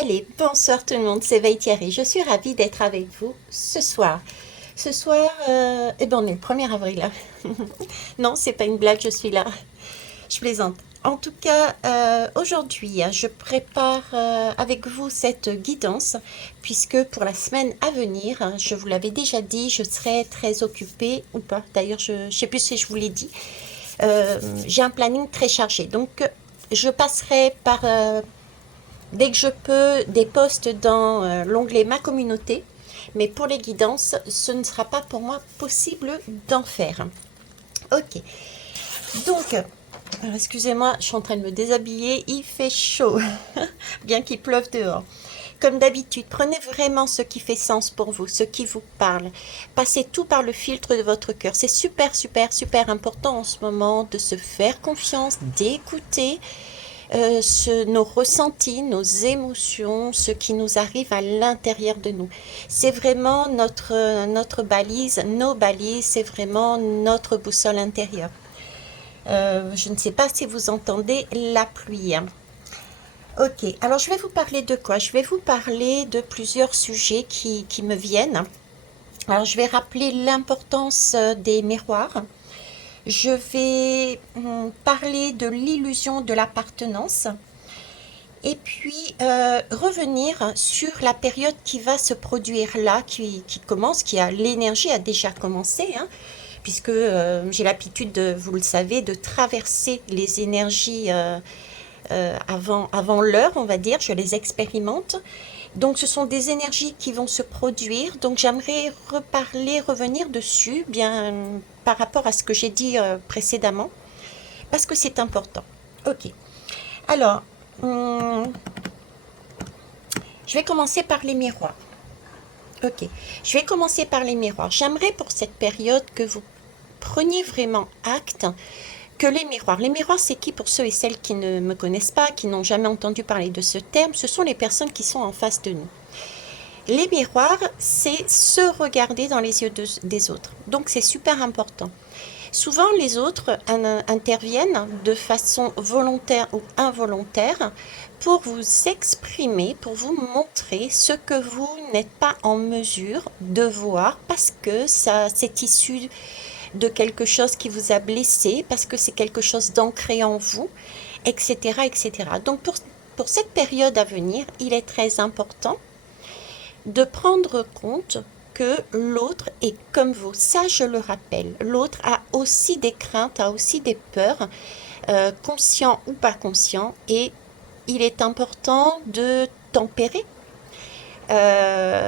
Allez, bonsoir tout le monde, c'est Thierry. Je suis ravie d'être avec vous ce soir. Ce soir, on est le 1er avril. Non, c'est pas une blague, je suis là. Je plaisante. En tout cas, aujourd'hui, je prépare avec vous cette guidance, puisque pour la semaine à venir, je vous l'avais déjà dit, je serai très occupée, ou pas. D'ailleurs, je ne sais plus si je vous l'ai dit. J'ai un planning très chargé. Donc, je passerai par dès que je peux, des posts dans l'onglet Ma communauté. Mais pour les guidances, ce ne sera pas pour moi possible d'en faire. Ok. Donc, excusez-moi, je suis en train de me déshabiller. Il fait chaud, bien qu'il pleuve dehors. Comme d'habitude, prenez vraiment ce qui fait sens pour vous, ce qui vous parle. Passez tout par le filtre de votre cœur. C'est super, super, super important en ce moment de se faire confiance, d'écouter nos ressentis, nos émotions, ce qui nous arrive à l'intérieur de nous. C'est vraiment notre balise, nos balises, c'est vraiment notre boussole intérieure. Je ne sais pas si vous entendez la pluie, hein. Ok, alors je vais vous parler de quoi? Je vais vous parler de plusieurs sujets qui me viennent. Alors je vais rappeler l'importance des miroirs. Je vais parler de l'illusion de l'appartenance et puis revenir sur la période qui va se produire là, qui commence, l'énergie a déjà commencé, hein, puisque j'ai l'habitude, vous le savez, de traverser les énergies avant l'heure, on va dire, je les expérimente. Donc ce sont des énergies qui vont se produire, donc j'aimerais revenir dessus, bien par rapport à ce que j'ai dit précédemment, parce que c'est important. Ok, alors, hum, je vais commencer par les miroirs. Ok, je vais commencer par les miroirs. J'aimerais pour cette période que vous preniez vraiment acte que les miroirs, c'est qui pour ceux et celles qui ne me connaissent pas, qui n'ont jamais entendu parler de ce terme? Ce sont les personnes qui sont en face de nous. Les miroirs, c'est se regarder dans les yeux des autres. Donc c'est super important. Souvent, les autres interviennent de façon volontaire ou involontaire pour vous exprimer, pour vous montrer ce que vous n'êtes pas en mesure de voir parce que ça, c'est issu de quelque chose qui vous a blessé, parce que c'est quelque chose d'ancré en vous, etc., etc. Donc pour cette période à venir, il est très important de prendre compte que l'autre est comme vous. Ça, je le rappelle. L'autre a aussi des craintes, a aussi des peurs, conscient ou pas conscient, et il est important de tempérer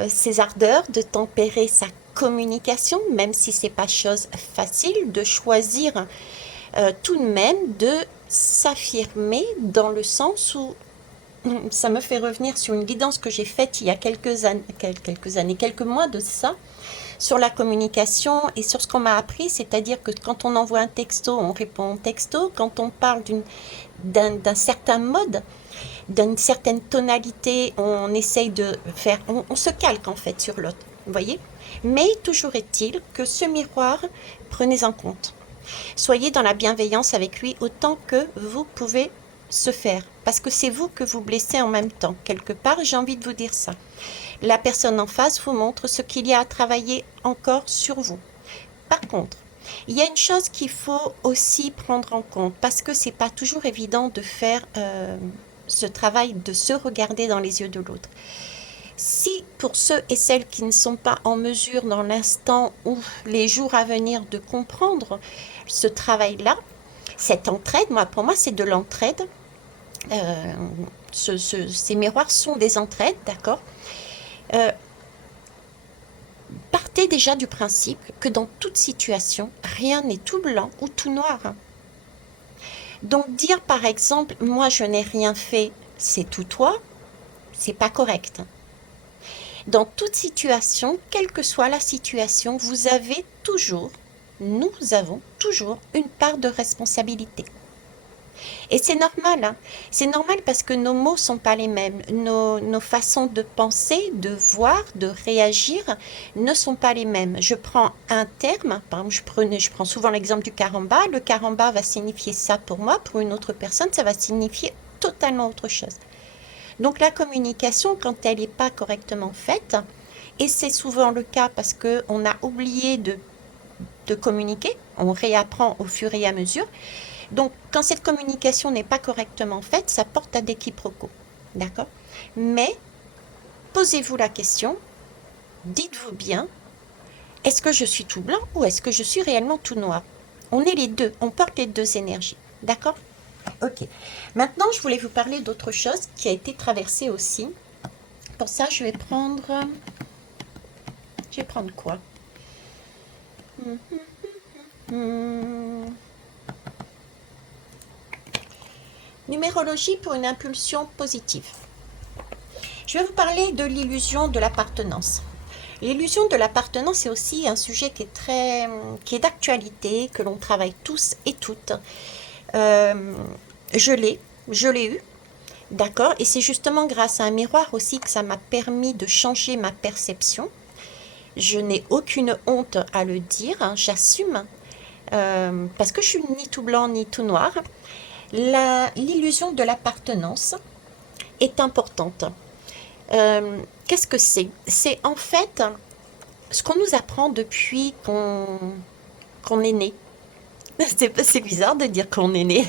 ses ardeurs, de tempérer sa communication, même si c'est pas chose facile, de choisir tout de même de s'affirmer dans le sens où ça me fait revenir sur une guidance que j'ai faite il y a quelques mois de ça, sur la communication et sur ce qu'on m'a appris, c'est-à-dire que quand on envoie un texto, on répond au texto, quand on parle d'un certain mode, d'une certaine tonalité, on essaye de faire, on se calque en fait sur l'autre, vous voyez. Mais toujours est-il que ce miroir, prenez en compte. Soyez dans la bienveillance avec lui autant que vous pouvez se faire, parce que c'est vous que vous blessez en même temps. Quelque part, j'ai envie de vous dire ça. La personne en face vous montre ce qu'il y a à travailler encore sur vous. Par contre, il y a une chose qu'il faut aussi prendre en compte, parce que c'est pas toujours évident de faire ce travail de se regarder dans les yeux de l'autre. Si pour ceux et celles qui ne sont pas en mesure dans l'instant ou les jours à venir de comprendre ce travail-là, cette entraide, pour moi c'est de l'entraide. Euh, ces miroirs sont des entraides, d'accord. Euh, Partez déjà du principe que dans toute situation, rien n'est tout blanc ou tout noir. Donc dire par exemple, moi je n'ai rien fait, c'est tout toi, c'est pas correct. Dans toute situation, quelle que soit la situation, vous avez toujours, nous avons toujours une part de responsabilité. Et c'est normal, hein. C'est normal parce que nos mots sont pas les mêmes, nos façons de penser, de voir, de réagir ne sont pas les mêmes. Je prends un terme, par exemple, je prends souvent l'exemple du caramba. Le caramba va signifier ça pour moi, pour une autre personne, ça va signifier totalement autre chose. Donc la communication, quand elle n'est pas correctement faite, et c'est souvent le cas parce qu'on a oublié de communiquer, on réapprend au fur et à mesure. Donc quand cette communication n'est pas correctement faite, ça porte à des quiproquos. D'accord? Mais posez-vous la question, dites-vous bien, est-ce que je suis tout blanc ou est-ce que je suis réellement tout noir? On est les deux, on porte les deux énergies. D'accord? Ok. Maintenant, je voulais vous parler d'autre chose qui a été traversée aussi. Pour ça, je vais prendre... quoi? Hmm. Numérologie pour une impulsion positive. Je vais vous parler de l'illusion de l'appartenance. L'illusion de l'appartenance est aussi un sujet qui est d'actualité, que l'on travaille tous et toutes. Je l'ai eu, d'accord, et c'est justement grâce à un miroir aussi que ça m'a permis de changer ma perception. Je n'ai aucune honte à le dire, hein, j'assume, parce que je suis ni tout blanc ni tout noir. L'illusion de l'appartenance est importante. Qu'est-ce que c'est? C'est en fait ce qu'on nous apprend depuis qu'on est né. C'est bizarre de dire qu'on est né.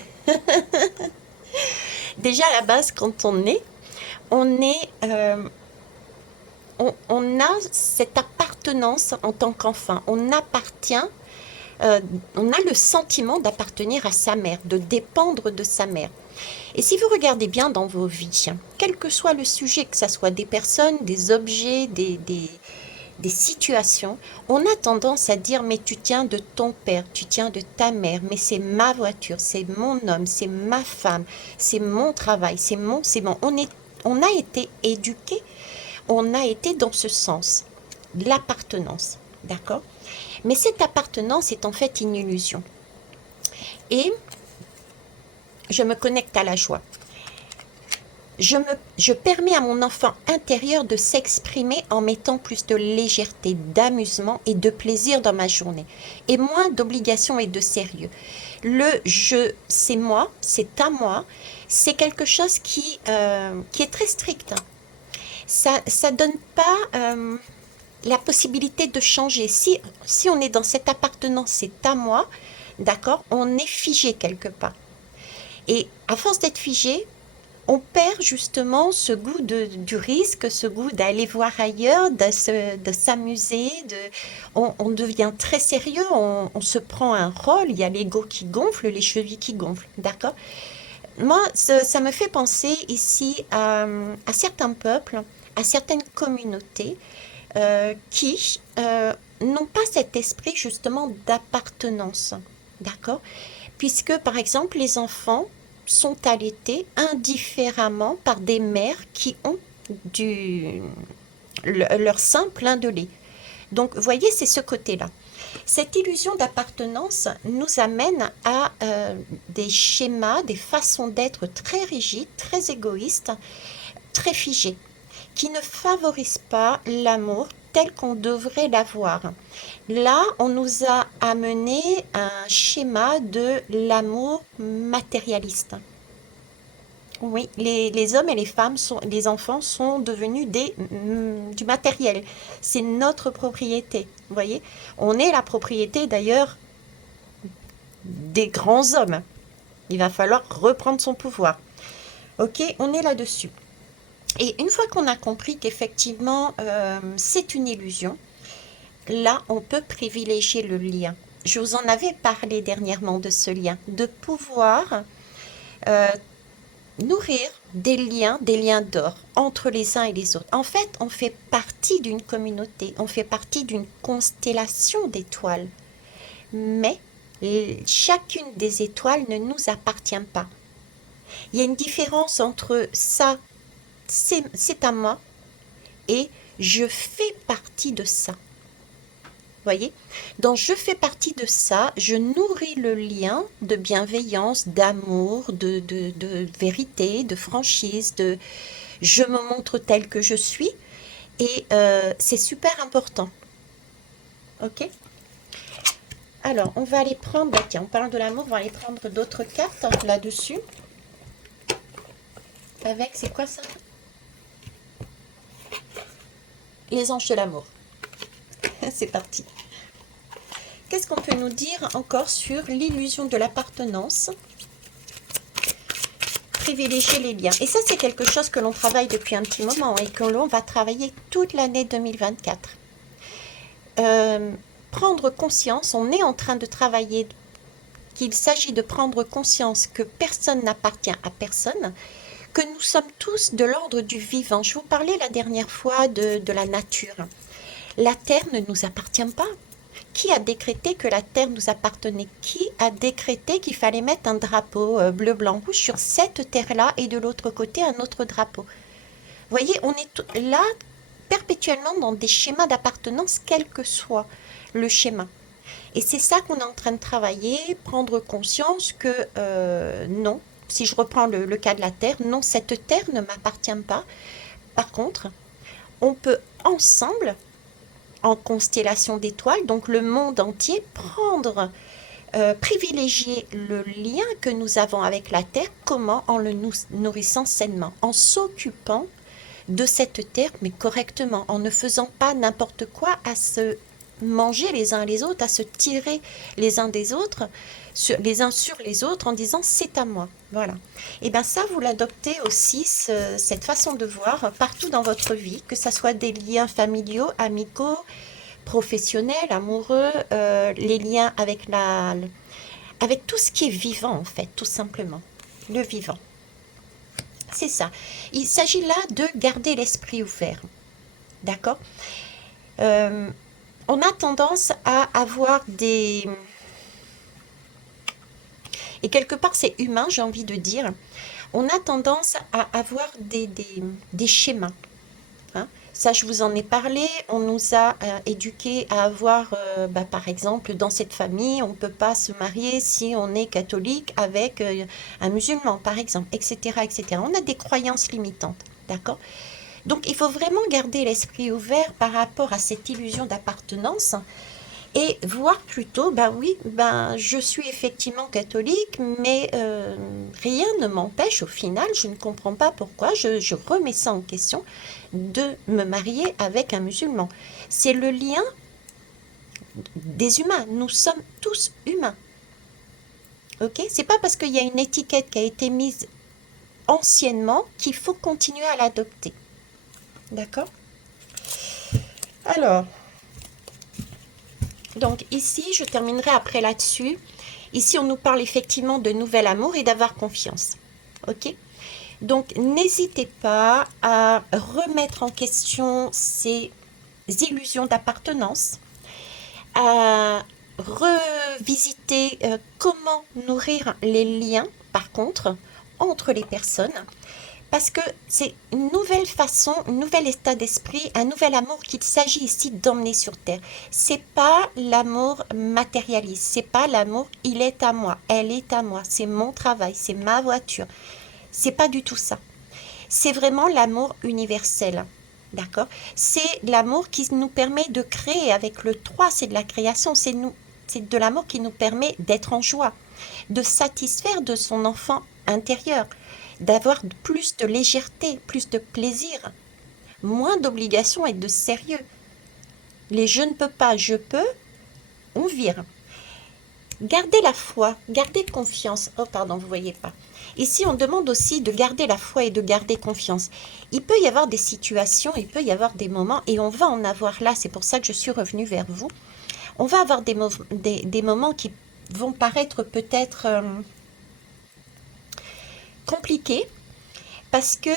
Déjà à la base, quand on est, on a cette appartenance en tant qu'enfant. On a le sentiment d'appartenir à sa mère, de dépendre de sa mère. Et si vous regardez bien dans vos vies, quel que soit le sujet, que ce soit des personnes, des objets, des situations, on a tendance à dire mais tu tiens de ton père, tu tiens de ta mère, mais c'est ma voiture, c'est mon homme, c'est ma femme, c'est mon travail, c'est mon... On a été éduqués, on a été dans ce sens, l'appartenance, d'accord? Mais cette appartenance est en fait une illusion. Et je me connecte à la joie. Je permets à mon enfant intérieur de s'exprimer en mettant plus de légèreté, d'amusement et de plaisir dans ma journée, et moins d'obligation et de sérieux. Le je, c'est moi, c'est à moi, c'est quelque chose qui est très strict. Ça ne donne pas la possibilité de changer. Si on est dans cette appartenance, c'est à moi, d'accord, on est figé quelque part. Et à force d'être figé, on perd justement ce goût du risque, ce goût d'aller voir ailleurs, de s'amuser, on devient très sérieux, on se prend un rôle, il y a l'ego qui gonfle, les chevilles qui gonflent, d'accord? Moi, ça me fait penser ici à certains peuples, à certaines communautés qui n'ont pas cet esprit justement d'appartenance, d'accord? Puisque par exemple les enfants sont allaités indifféremment par des mères qui ont du, leur sein plein de lait. Donc, vous voyez, c'est ce côté-là. Cette illusion d'appartenance nous amène à des schémas, des façons d'être très rigides, très égoïstes, très figées, qui ne favorisent pas l'amour tel qu'on devrait l'avoir. Là, on nous a amené un schéma de l'amour matérialiste. Oui, les hommes et les femmes, les enfants sont devenus du matériel. C'est notre propriété. Vous voyez, on est la propriété d'ailleurs des grands hommes. Il va falloir reprendre son pouvoir. Ok, on est là-dessus. Et une fois qu'on a compris qu'effectivement c'est une illusion, là on peut privilégier le lien. Je vous en avais parlé dernièrement de ce lien, de pouvoir euh, nourrir des liens d'or entre les uns et les autres. En fait, on fait partie d'une communauté, on fait partie d'une constellation d'étoiles, mais chacune des étoiles ne nous appartient pas. Il y a une différence entre ça, c'est à moi, et je fais partie de ça. Voyez? Donc je fais partie de ça, je nourris le lien de bienveillance, d'amour, de vérité, de franchise, je me montre tel que je suis, et c'est super important. Ok? Alors, on va aller prendre, bah tiens, on parle de l'amour, on va aller prendre d'autres cartes là-dessus. Avec, c'est quoi ça? Les anges de l'amour. C'est parti. Qu'est-ce qu'on peut nous dire encore sur l'illusion de l'appartenance? Privilégier les liens. Et ça, c'est quelque chose que l'on travaille depuis un petit moment et que l'on va travailler toute l'année 2024. Prendre conscience, on est en train de travailler qu'il s'agit de prendre conscience que personne n'appartient à personne, que nous sommes tous de l'ordre du vivant. Je vous parlais la dernière fois de la nature. La terre ne nous appartient pas. Qui a décrété que la terre nous appartenait? Qui a décrété qu'il fallait mettre un drapeau bleu, blanc, rouge sur cette terre-là et de l'autre côté un autre drapeau? Vous voyez, on est là perpétuellement dans des schémas d'appartenance, quel que soit le schéma. Et c'est ça qu'on est en train de travailler, prendre conscience que non, si je reprends le cas de la Terre, non, cette Terre ne m'appartient pas. Par contre, on peut ensemble, en constellation d'étoiles, donc le monde entier, privilégier le lien que nous avons avec la Terre. Comment? En le nourrissant sainement, en s'occupant de cette terre, mais correctement, en ne faisant pas n'importe quoi, à se manger les uns les autres, à se tirer les uns des autres, les uns sur les autres, en disant c'est à moi. Voilà. Et bien ça, vous l'adoptez aussi, cette façon de voir partout dans votre vie, que ce soit des liens familiaux, amicaux, professionnels, amoureux, les liens avec avec tout ce qui est vivant en fait, tout simplement, le vivant. C'est ça. Il s'agit là de garder l'esprit ouvert. D'accord? On a tendance à avoir des... Et quelque part, c'est humain, j'ai envie de dire. On a tendance à avoir des schémas. Hein. Ça, je vous en ai parlé. On nous a éduqués à avoir, par exemple, dans cette famille, on ne peut pas se marier si on est catholique avec un musulman, par exemple, etc., etc. On a des croyances limitantes, d'accord? Donc, il faut vraiment garder l'esprit ouvert par rapport à cette illusion d'appartenance et voir plutôt, oui, je suis effectivement catholique, mais rien ne m'empêche, au final, je ne comprends pas pourquoi, je remets ça en question, de me marier avec un musulman. C'est le lien des humains, nous sommes tous humains. Ok? C'est pas parce qu'il y a une étiquette qui a été mise anciennement qu'il faut continuer à l'adopter. D'accord? Alors, donc ici, je terminerai après là-dessus. Ici, on nous parle effectivement de nouvel amour et d'avoir confiance. Ok? Donc, n'hésitez pas à remettre en question ces illusions d'appartenance, à revisiter comment nourrir les liens, par contre, entre les personnes, parce que c'est une nouvelle façon, un nouvel état d'esprit, un nouvel amour qu'il s'agit ici d'emmener sur terre. C'est pas l'amour matérialiste, c'est pas l'amour il est à moi, elle est à moi, c'est mon travail, c'est ma voiture. C'est pas du tout ça. C'est vraiment l'amour universel. D'accord? C'est l'amour qui nous permet de créer avec le 3, c'est de la création, c'est de l'amour qui nous permet d'être en joie, de satisfaire de son enfant intérieur, d'avoir plus de légèreté, plus de plaisir, moins d'obligations et de sérieux. Les je ne peux pas, je peux, on vire. Gardez la foi, gardez confiance. Oh pardon, vous voyez pas. Ici, on demande aussi de garder la foi et de garder confiance. Il peut y avoir des situations, il peut y avoir des moments, et on va en avoir là, c'est pour ça que je suis revenue vers vous. On va avoir des moments qui vont paraître peut-être compliqués, parce que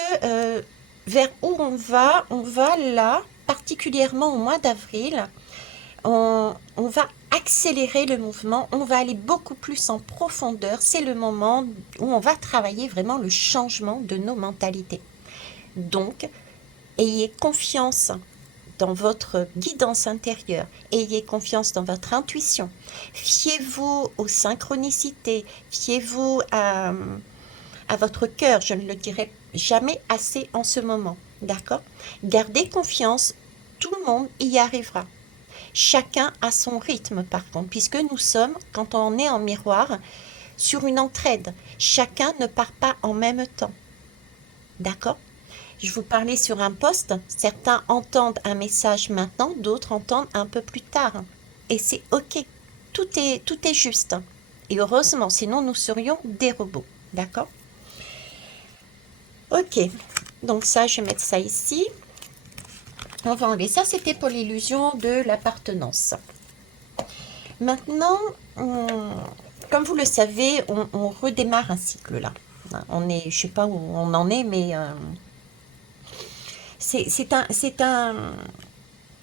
vers où on va là, particulièrement au mois d'avril, on va accélérer le mouvement, on va aller beaucoup plus en profondeur. C'est le moment où on va travailler vraiment le changement de nos mentalités. Donc, ayez confiance dans votre guidance intérieure, ayez confiance dans votre intuition, fiez-vous aux synchronicités, fiez-vous à votre cœur, je ne le dirai jamais assez en ce moment, d'accord? Gardez confiance, tout le monde y arrivera. Chacun a son rythme par contre, puisque nous sommes, quand on est en miroir, sur une entraide. Chacun ne part pas en même temps. D'accord? Je vous parlais sur un post, certains entendent un message maintenant, d'autres entendent un peu plus tard. Et c'est OK, tout est juste. Et heureusement, sinon nous serions des robots, d'accord? OK, donc ça, je vais mettre ça ici. On va enlever ça, c'était pour l'illusion de l'appartenance. Maintenant, comme vous le savez, on redémarre un cycle là. On est, je sais pas où on en est, mais c'est un,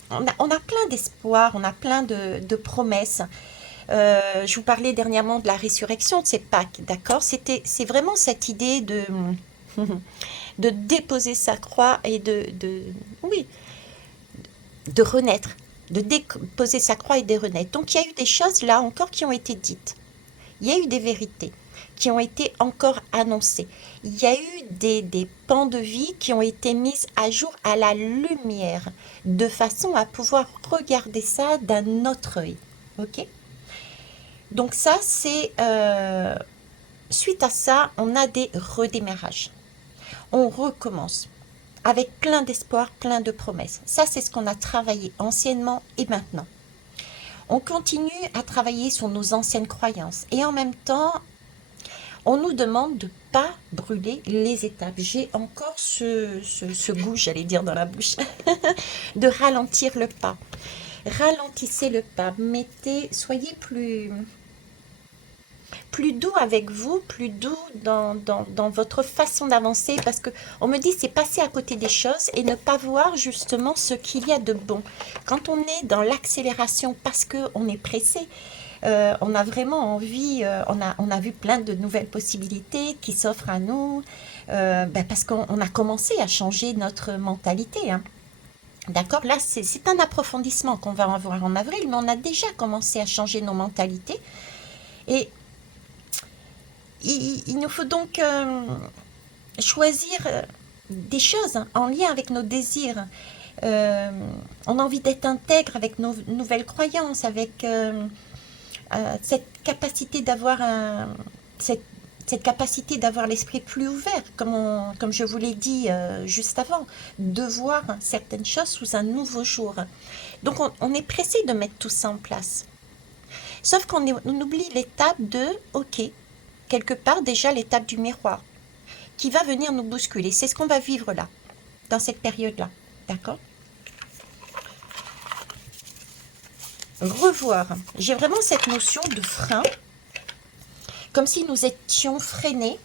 on a plein d'espoir, on a plein de promesses. Je vous parlais dernièrement de la résurrection de ces Pâques, d'accord? C'est vraiment cette idée de déposer sa croix et oui, de renaître, de déposer sa croix et de renaître. Donc il y a eu des choses là encore qui ont été dites. Il y a eu des vérités qui ont été encore annoncées. Il y a eu des pans de vie qui ont été mis à jour à la lumière, de façon à pouvoir regarder ça d'un autre œil. Ok? Donc ça, c'est... suite à ça, on a des redémarrages. On recommence avec plein d'espoir, plein de promesses. Ça, c'est ce qu'on a travaillé anciennement et maintenant. On continue à travailler sur nos anciennes croyances et en même temps, on nous demande de ne pas brûler les étapes. J'ai encore ce goût, j'allais dire, dans la bouche, de ralentir le pas. Ralentissez le pas, soyez plus doux avec vous, plus doux dans votre façon d'avancer, parce que on me dit c'est passer à côté des choses et ne pas voir justement ce qu'il y a de bon. Quand on est dans l'accélération parce qu'on est pressé, on a vraiment envie, on a vu plein de nouvelles possibilités qui s'offrent à nous, parce qu'on a commencé à changer notre mentalité, hein. D'accord, là c'est un approfondissement qu'on va avoir en avril, mais on a déjà commencé à changer nos mentalités. Et il nous faut donc choisir des choses en lien avec nos désirs. Euh, on a envie d'être intègre avec nos nouvelles croyances, avec cette capacité d'avoir cette capacité d'avoir l'esprit plus ouvert, comme je vous l'ai dit juste avant, de voir certaines choses sous un nouveau jour. Donc on est pressé de mettre tout ça en place. Sauf qu'on oublie l'étape de, ok, quelque part déjà l'étape du miroir, qui va venir nous bousculer. C'est ce qu'on va vivre là, dans cette période-là. D'accord? Revoir. J'ai vraiment cette notion de frein, comme si nous étions freinés,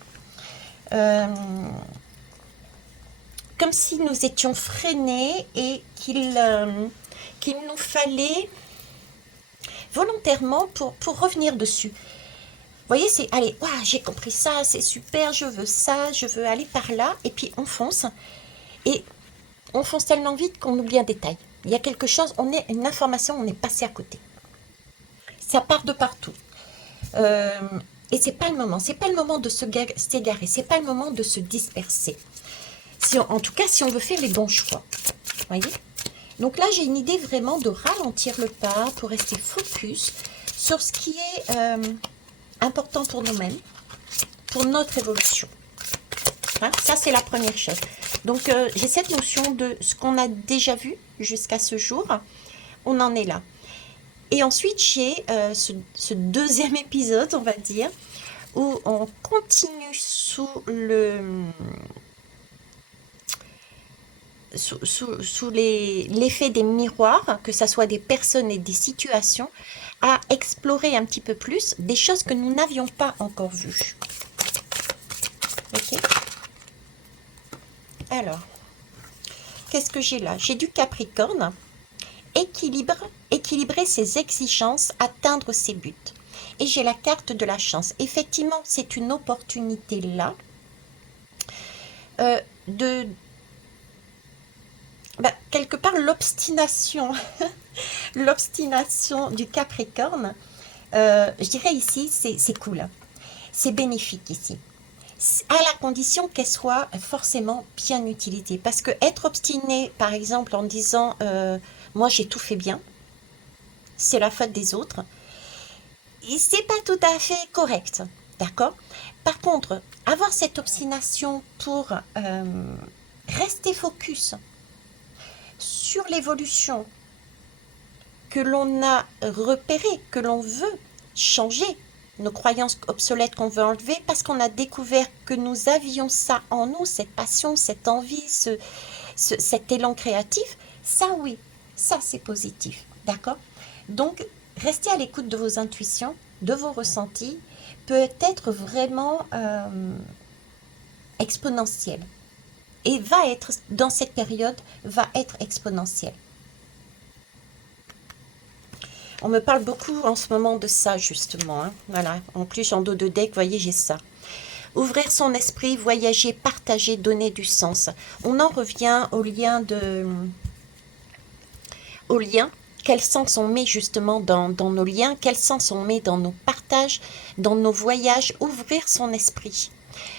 comme si nous étions freinés et qu'il nous fallait volontairement pour revenir dessus. Vous voyez, c'est, allez, wow, j'ai compris ça, c'est super, je veux aller par là, et puis on fonce, et on fonce tellement vite qu'on oublie un détail. Il y a quelque chose, une information, on est passé à côté. Ça part de partout. Et c'est pas le moment de s'égarer, c'est pas le moment de se disperser. En tout cas, si on veut faire les bons choix. Vous voyez? Donc là, j'ai une idée vraiment de ralentir le pas pour rester focus sur ce qui est important pour nous-mêmes, pour notre évolution. Hein, ça, c'est la première chose. Donc, j'ai cette notion de ce qu'on a déjà vu jusqu'à ce jour. On en est là. Et ensuite, j'ai ce deuxième épisode, on va dire, où on continue sous l'effet des miroirs, que ce soit des personnes et des situations, à explorer un petit peu plus des choses que nous n'avions pas encore vues. Ok. Alors, qu'est-ce que j'ai là? J'ai du Capricorne. Équilibrer ses exigences, atteindre ses buts. Et j'ai la carte de la chance. Effectivement, c'est une opportunité là quelque part l'obstination, l'obstination du Capricorne, je dirais ici, c'est cool, c'est bénéfique ici, à la condition qu'elle soit forcément bien utilisée. Parce que être obstiné, par exemple, en disant moi j'ai tout fait bien, c'est la faute des autres, c'est pas tout à fait correct, d'accord? Par contre, avoir cette obstination pour Restez focus sur l'évolution que l'on a repérée, que l'on veut changer, nos croyances obsolètes qu'on veut enlever parce qu'on a découvert que nous avions ça en nous, cette passion, cette envie, cet élan créatif. Ça oui, ça c'est positif, d'accord? Donc restez à l'écoute de vos intuitions, de vos ressentis, peut être vraiment exponentiel. Et va être, dans cette période, va être exponentiel. On me parle beaucoup en ce moment de ça, justement. Hein. Voilà. En plus, en dos de deck, vous voyez, j'ai ça. Ouvrir son esprit, voyager, partager, donner du sens. On en revient au lien. Quel sens on met justement dans nos liens? Quel sens on met dans nos partages, dans nos voyages? Ouvrir son esprit.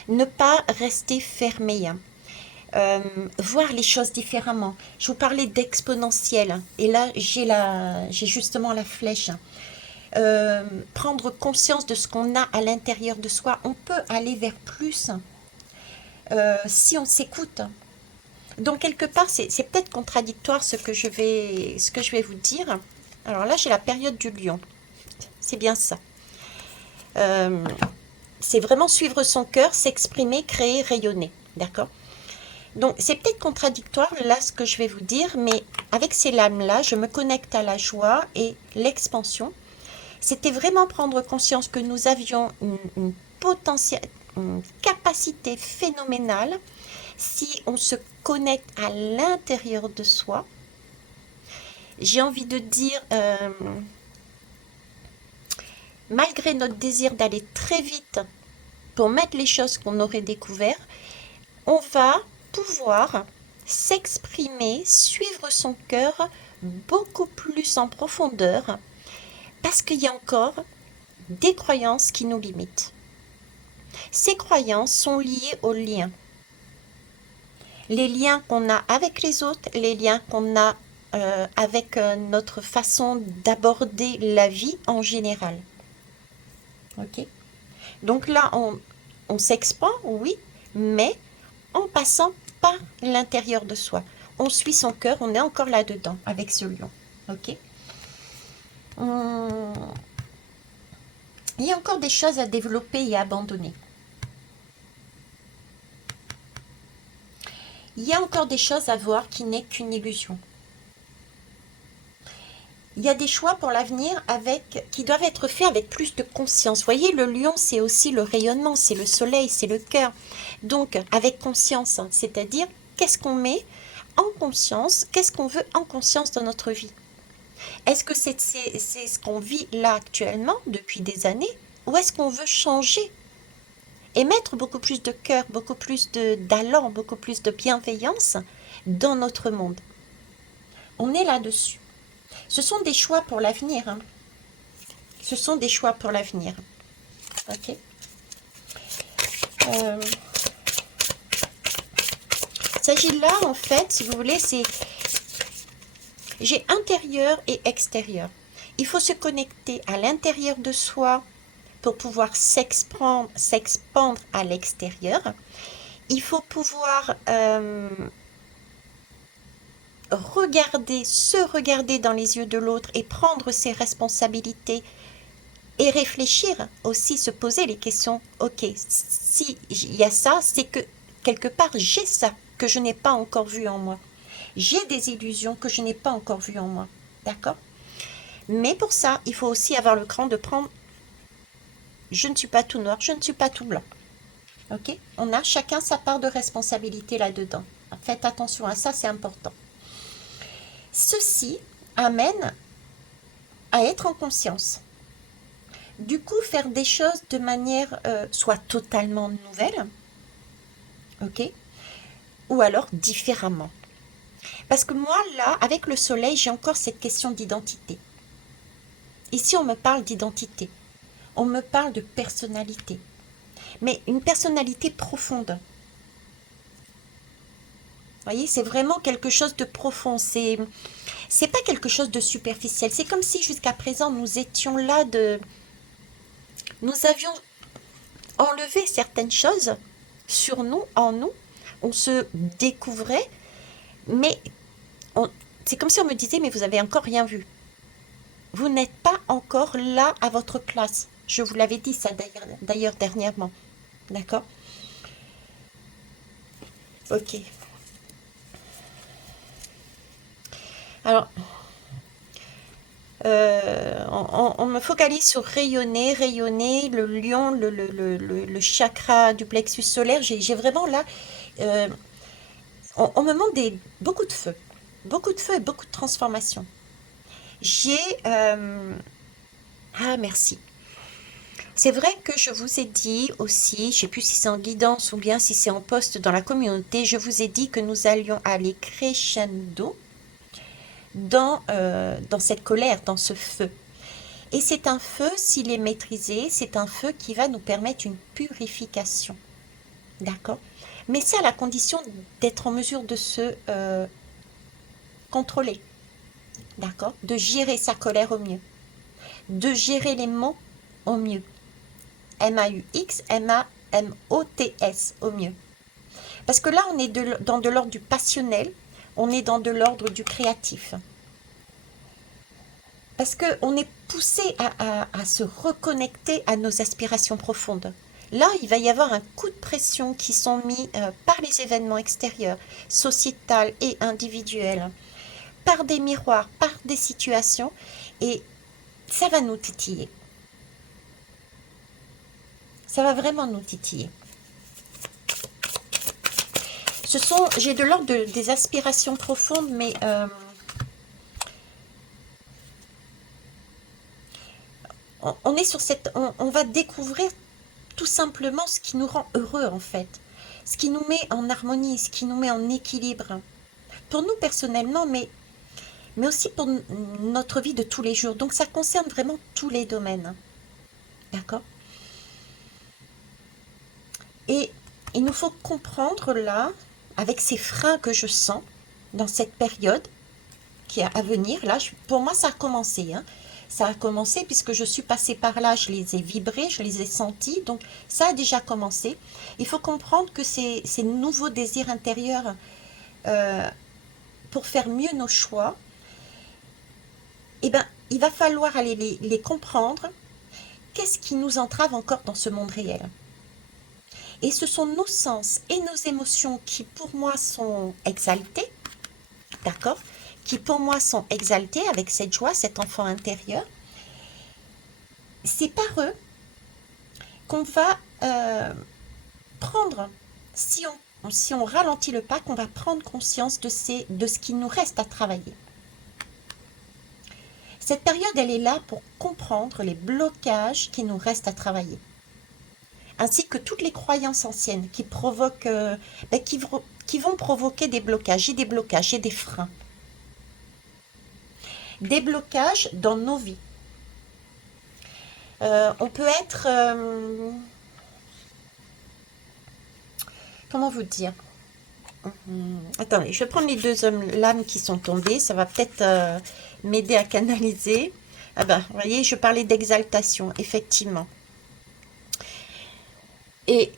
Ne pas rester fermé. Hein. Voir les choses différemment. Je vous parlais d'exponentiel et là j'ai justement la flèche. Prendre conscience de ce qu'on a à l'intérieur de soi. On peut aller vers plus si on s'écoute. Donc quelque part c'est peut-être contradictoire ce que je vais vous dire. Alors là j'ai la période du lion. C'est bien ça. C'est vraiment suivre son cœur, s'exprimer, créer, rayonner. D'accord? Donc, c'est peut-être contradictoire, là, ce que je vais vous dire, mais avec ces lames-là, je me connecte à la joie et l'expansion. C'était vraiment prendre conscience que nous avions une capacité phénoménale si on se connecte à l'intérieur de soi. J'ai envie de dire, malgré notre désir d'aller très vite pour mettre les choses qu'on aurait découvertes, on va pouvoir s'exprimer, suivre son cœur beaucoup plus en profondeur parce qu'il y a encore des croyances qui nous limitent. Ces croyances sont liées aux liens. Les liens qu'on a avec les autres, les liens qu'on a avec notre façon d'aborder la vie en général. Ok? Donc là, on s'expand, oui, mais en passant par l'intérieur de soi. On suit son cœur, on est encore là-dedans avec ce lion. Ok. Il y a encore des choses à développer et à abandonner. Il y a encore des choses à voir qui n'est qu'une illusion. Il y a des choix pour l'avenir qui doivent être faits avec plus de conscience. Vous voyez, le lion, c'est aussi le rayonnement, c'est le soleil, c'est le cœur. Donc, avec conscience, hein, c'est-à-dire, qu'est-ce qu'on met en conscience, qu'est-ce qu'on veut en conscience dans notre vie? Est-ce que c'est ce qu'on vit là actuellement, depuis des années, ou est-ce qu'on veut changer et mettre beaucoup plus de cœur, beaucoup plus d'allant, beaucoup plus de bienveillance dans notre monde? On est là-dessus. Ce sont des choix pour l'avenir. Hein. Ce sont des choix pour l'avenir. Ok. Il s'agit là, en fait, si vous voulez, c'est... J'ai intérieur et extérieur. Il faut se connecter à l'intérieur de soi pour pouvoir s'expandre à l'extérieur. Il faut pouvoir... se regarder dans les yeux de l'autre et prendre ses responsabilités et réfléchir aussi, se poser les questions. Ok, si il y a ça, c'est que quelque part j'ai ça que je n'ai pas encore vu en moi. J'ai des illusions que je n'ai pas encore vues en moi. D'accord? Mais pour ça, il faut aussi avoir le cran de prendre. Je ne suis pas tout noir, je ne suis pas tout blanc. Ok? On a chacun sa part de responsabilité là-dedans. Faites attention à ça, c'est important. Ceci amène à être en conscience. Du coup, faire des choses de manière soit totalement nouvelle, ok, ou alors différemment. Parce que moi, là, avec le soleil, j'ai encore cette question d'identité. Ici, on me parle d'identité. On me parle de personnalité. Mais une personnalité profonde. Vous voyez, c'est vraiment quelque chose de profond. C'est pas quelque chose de superficiel. C'est comme si jusqu'à présent, nous étions là Nous avions enlevé certaines choses sur nous, en nous, on se découvrait, mais c'est comme si on me disait, mais vous avez encore rien vu. Vous n'êtes pas encore là à votre place. Je vous l'avais dit ça d'ailleurs dernièrement. D'accord? Ok. Alors, on me focalise sur rayonner, rayonner, le lion, le chakra du plexus solaire. J'ai vraiment là, euh, on me montre beaucoup de feu et beaucoup de transformation. J'ai, ah merci. C'est vrai que je vous ai dit aussi, je ne sais plus si c'est en guidance ou bien si c'est en poste dans la communauté, je vous ai dit que nous allions aller crescendo dans cette colère, dans ce feu. Et c'est un feu, s'il est maîtrisé, c'est un feu qui va nous permettre une purification. D'accord? Mais c'est à la condition d'être en mesure de se contrôler. D'accord? De gérer sa colère au mieux. De gérer les mots au mieux. M-A-U-X, M-A-M-O-T-S au mieux. Parce que là, on est dans de l'ordre du passionnel, on est dans de l'ordre du créatif. Parce qu'on est poussé à se reconnecter à nos aspirations profondes. Là, il va y avoir un coup de pression qui sont mis par les événements extérieurs, sociétals et individuels, par des miroirs, par des situations, et ça va nous titiller. Ça va vraiment nous titiller. J'ai de l'ordre des aspirations profondes, mais on est sur on va découvrir tout simplement ce qui nous rend heureux en fait, ce qui nous met en harmonie, ce qui nous met en équilibre, pour nous personnellement, mais aussi pour notre vie de tous les jours. Donc ça concerne vraiment tous les domaines, d'accord? Et il nous faut comprendre là, avec ces freins que je sens dans cette période qui est à venir, là, pour moi ça a commencé, hein. Ça a commencé puisque je suis passée par là, je les ai vibrés, je les ai sentis, donc ça a déjà commencé. Il faut comprendre que ces nouveaux désirs intérieurs, euh, pour faire mieux nos choix, eh ben, il va falloir aller les comprendre. Qu'est-ce qui nous entrave encore dans ce monde réel? Et ce sont nos sens et nos émotions qui pour moi sont exaltés, d'accord? Qui pour moi sont exaltés avec cette joie, cet enfant intérieur. C'est par eux qu'on va prendre, si on ralentit le pas, qu'on va prendre conscience de ce qui nous reste à travailler. Cette période, elle est là pour comprendre les blocages qui nous restent à travailler, ainsi que toutes les croyances anciennes qui provoquent, qui vont provoquer des blocages et des freins. Des blocages dans nos vies. On peut être... comment vous dire? Attendez, je vais prendre les deux lames qui sont tombées. Ça va peut-être m'aider à canaliser. Ah ben, vous voyez, je parlais d'exaltation, effectivement. Et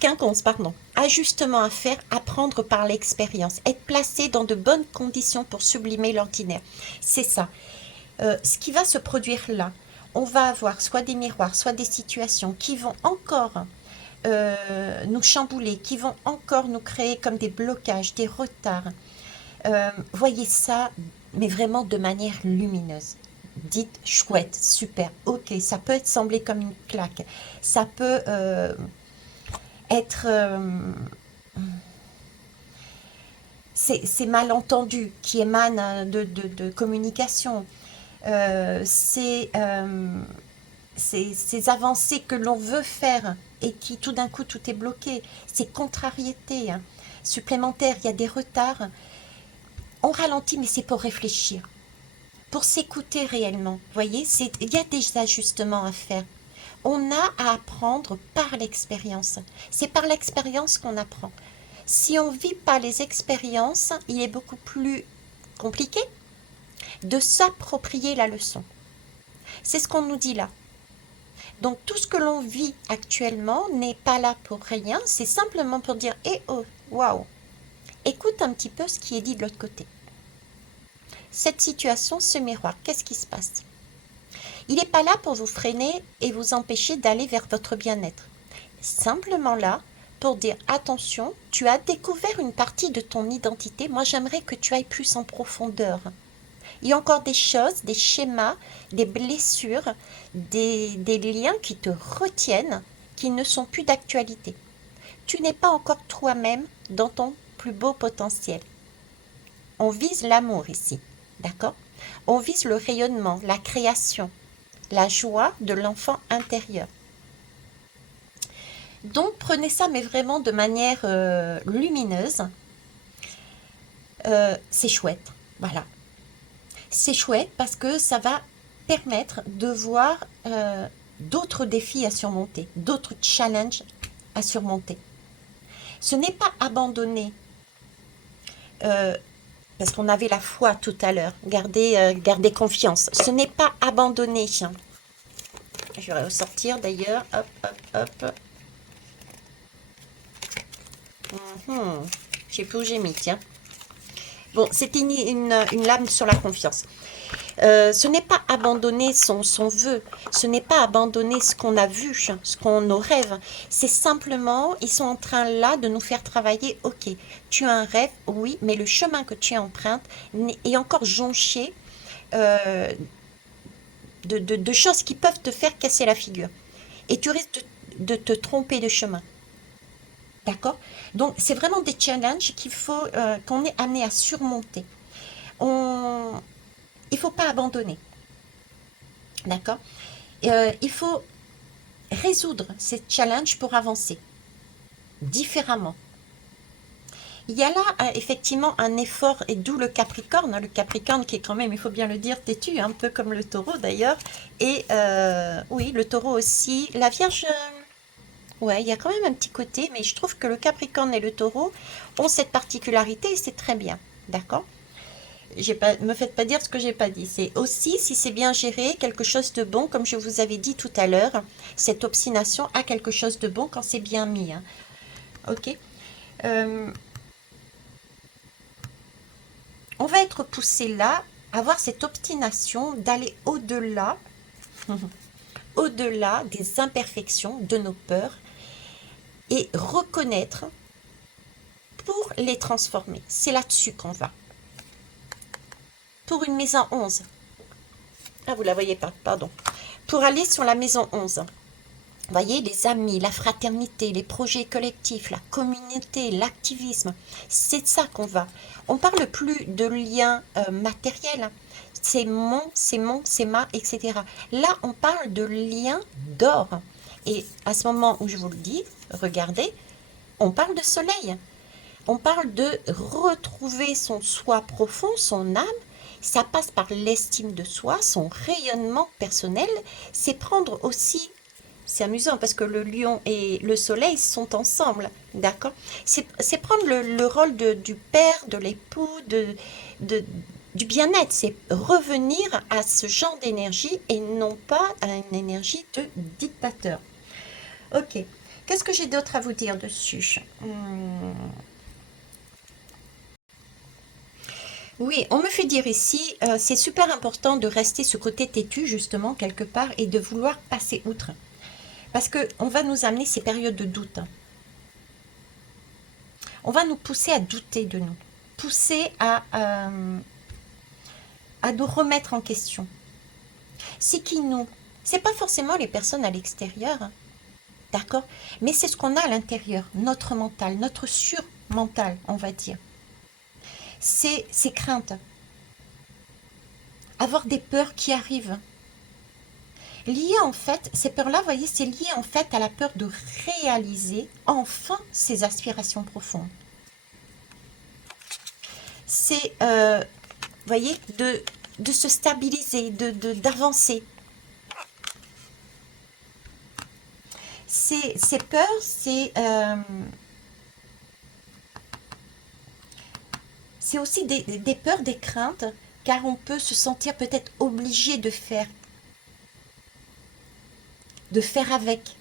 quinconce, pardon. Ajustement à faire, apprendre par l'expérience. Être placé dans de bonnes conditions pour sublimer l'ordinaire. C'est ça. Ce qui va se produire là, on va avoir soit des miroirs, soit des situations qui vont encore nous chambouler, qui vont encore nous créer comme des blocages, des retards. Voyez ça, mais vraiment de manière lumineuse. Dites chouette, super, ok, ça peut être semblé comme une claque, ça peut être ces malentendus qui émanent de communication, ces avancées que l'on veut faire et qui tout d'un coup tout est bloqué, ces contrariétés supplémentaires, il y a des retards, on ralentit mais c'est pour réfléchir, pour s'écouter réellement. Vous voyez, il y a des ajustements à faire. On a à apprendre par l'expérience. C'est par l'expérience qu'on apprend. Si on ne vit pas les expériences, il est beaucoup plus compliqué de s'approprier la leçon. C'est ce qu'on nous dit là. Donc tout ce que l'on vit actuellement n'est pas là pour rien, c'est simplement pour dire, eh oh, waouh, écoute un petit peu ce qui est dit de l'autre côté. Cette situation, ce miroir, qu'est-ce qui se passe? Il n'est pas là pour vous freiner et vous empêcher d'aller vers votre bien-être. Simplement là pour dire attention, tu as découvert une partie de ton identité, moi j'aimerais que tu ailles plus en profondeur. Il y a encore des choses, des schémas, des blessures, des liens qui te retiennent, qui ne sont plus d'actualité. Tu n'es pas encore toi-même dans ton plus beau potentiel. On vise l'amour ici, d'accord? On vise le rayonnement, la création, la joie de l'enfant intérieur. Donc prenez ça mais vraiment de manière lumineuse. C'est chouette, voilà. C'est chouette parce que ça va permettre de voir d'autres défis à surmonter, d'autres challenges à surmonter. Ce n'est pas abandonner, parce qu'on avait la foi tout à l'heure, garder confiance. Ce n'est pas abandonner. Je vais ressortir d'ailleurs, hop, hop, hop. Je sais plus où j'ai mis, tiens. Bon, c'était une lame sur la confiance. Ce n'est pas abandonner son vœu, ce n'est pas abandonner ce qu'on a vu, ce qu'on nos rêves. C'est simplement, ils sont en train là de nous faire travailler. Ok, tu as un rêve, oui, mais le chemin que tu empruntes est encore jonché de choses qui peuvent te faire casser la figure. Et tu risques de te tromper de chemin. D'accord? Donc, c'est vraiment des challenges qu'on est amené à surmonter. Il ne faut pas abandonner. D'accord? Il faut résoudre ces challenges pour avancer différemment. Il y a là effectivement un effort, et d'où le Capricorne qui est quand même, il faut bien le dire, têtu, un peu comme le Taureau d'ailleurs, et oui, le Taureau aussi, la Vierge, ouais, il y a quand même un petit côté, mais je trouve que le Capricorne et le Taureau ont cette particularité et c'est très bien, d'accord? Me faites pas dire ce que j'ai pas dit. C'est aussi, si c'est bien géré, quelque chose de bon, comme je vous avais dit tout à l'heure, cette obstination a quelque chose de bon quand c'est bien mis. Hein. Ok. Euh, on va être poussé là, à avoir cette obstination d'aller au-delà, au-delà des imperfections, de nos peurs, et reconnaître pour les transformer. C'est là-dessus qu'on va. Pour une maison 11. Ah, vous la voyez pas, pardon. Pour aller sur la maison 11. Vous voyez, les amis, la fraternité, les projets collectifs, la communauté, l'activisme, c'est de ça qu'on va. On parle plus de liens matériels, c'est c'est ma, etc. Là, on parle de liens d'or. Et à ce moment où je vous le dis, regardez, on parle de soleil. On parle de retrouver son soi profond, son âme. Ça passe par l'estime de soi, son rayonnement personnel. C'est prendre aussi, c'est amusant parce que le lion et le soleil sont ensemble, d'accord? C'est prendre le rôle du père, de l'époux, du bien-être. C'est revenir à ce genre d'énergie et non pas à une énergie de dictateur. Ok. Qu'est-ce que j'ai d'autre à vous dire dessus? Oui, on me fait dire ici, c'est super important de rester ce côté têtu justement quelque part et de vouloir passer outre. Parce que on va nous amener ces périodes de doute. On va nous pousser à douter de nous, pousser à nous remettre en question. C'est qui nous? C'est pas forcément les personnes à l'extérieur, hein, d'accord? Mais c'est ce qu'on a à l'intérieur, notre mental, notre surmental, on va dire. C'est ces craintes, avoir des peurs qui arrivent. Lié en fait, ces peurs-là, vous voyez, c'est lié en fait à la peur de réaliser enfin ses aspirations profondes. C'est, vous voyez, de se stabiliser, d'avancer. Ces peurs, c'est aussi des peurs, des craintes, car on peut se sentir peut-être obligé de faire avec.